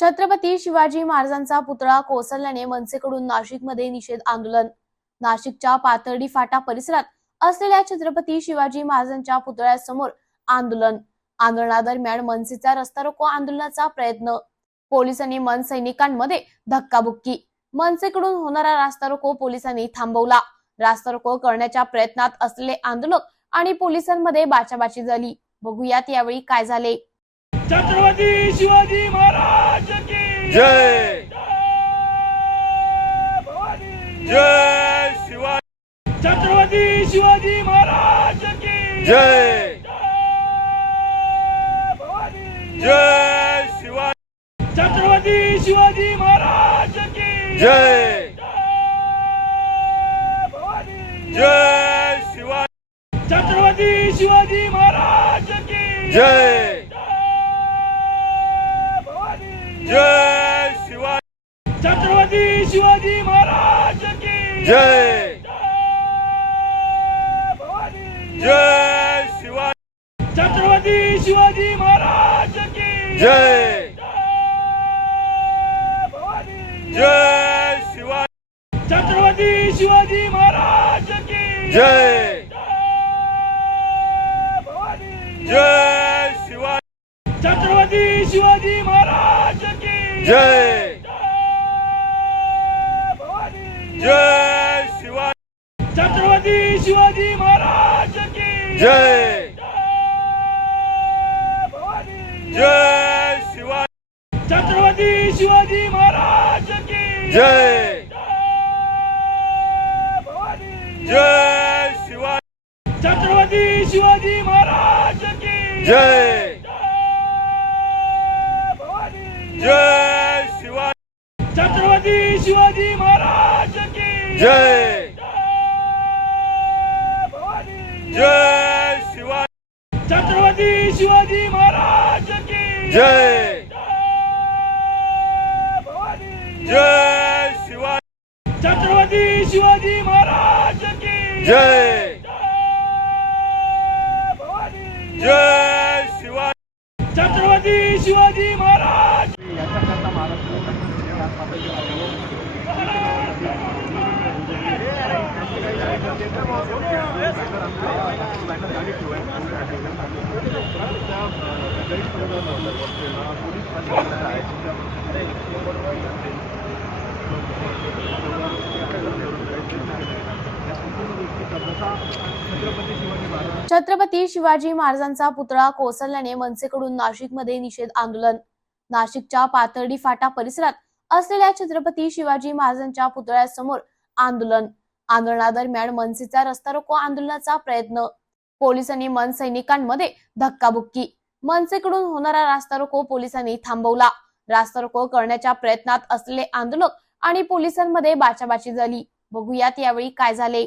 छत्रपती शिवाजी महाराजांचा पुतळा कोसळल्याने मनसेकडून नाशिकमध्ये निषेध आंदोलन. नाशिकच्या पाथर्डी फाटा परिसरात असलेल्या छत्रपती शिवाजी महाराजांच्या पुतळ्यासमोर आंदोलन. आंदोलनादरम्यान मनसेचा रस्ता रोको आंदोलनाचा प्रयत्न. पोलिसांनी मन सैनिकांमध्ये धक्काबुक्की. मनसेकडून होणारा रास्ता रोको पोलिसांनी थांबवला. रास्ता रोको करण्याच्या प्रयत्नात असलेले आंदोलक आणि पोलिसांमध्ये बाचाबाची झाली. बघूयात यावेळी काय झाले. छत्रपती शिवाजी महाराज की जय! जय शिवा छत्रपती शिवाजी महाराज की जय! जय शिवा छत्रपती शिवाजी महाराज की जय! जय शिवा छत्रपती शिवाजी महाराज की जय! जय शिवा छत्रपती शिवाजी महाराज की जय. जय. शिवा छत्रपती शिवाजी महाराज की जय. जय शिवा छत्रपती शिवाजी महाराज की जय. जय शिवा छत्रपती शिवाजी महाराज की जय। जय शिवा छत्रपती शिवाजी महाराज की जय। जय शिवा छत्रपती शिवाजी महाराज की जय। जय शिवा छत्रपती शिवाजी महाराज की जय। जय शिवा छत्रपती शिवाजी महाराज की जय! जय। शिवा छत्रपती शिवाजी महाराज की जय! जय। शिवा छत्रपती शिवाजी महाराज की जय भवानी जय शिवा छत्रपती शिवाजी महाराज छत्रपती शिवाजी महाराजांचा पुतळा कोसळल्याने मनसेकडून नाशिकमध्ये निषेध आंदोलन. नाशिकच्या पाथर्डी फाटा परिसरात असलेल्या छत्रपती शिवाजी महाराजांच्या पुतळ्यासमोर आंदोलन. आंदोलनादरम्यान मनसेचा रस्ता रोको आंदोलनाचा प्रयत्न. पोलिसांनी मन सैनिकांमध्ये धक्काबुक्की. मनसेकडून होणारा रास्ता रोको पोलिसांनी थांबवला. रास्ता रोको करण्याच्या प्रयत्नात असलेले आंदोलक आणि पोलिसांमध्ये बाचाबाची झाली. बघूयात यावेळी काय झाले.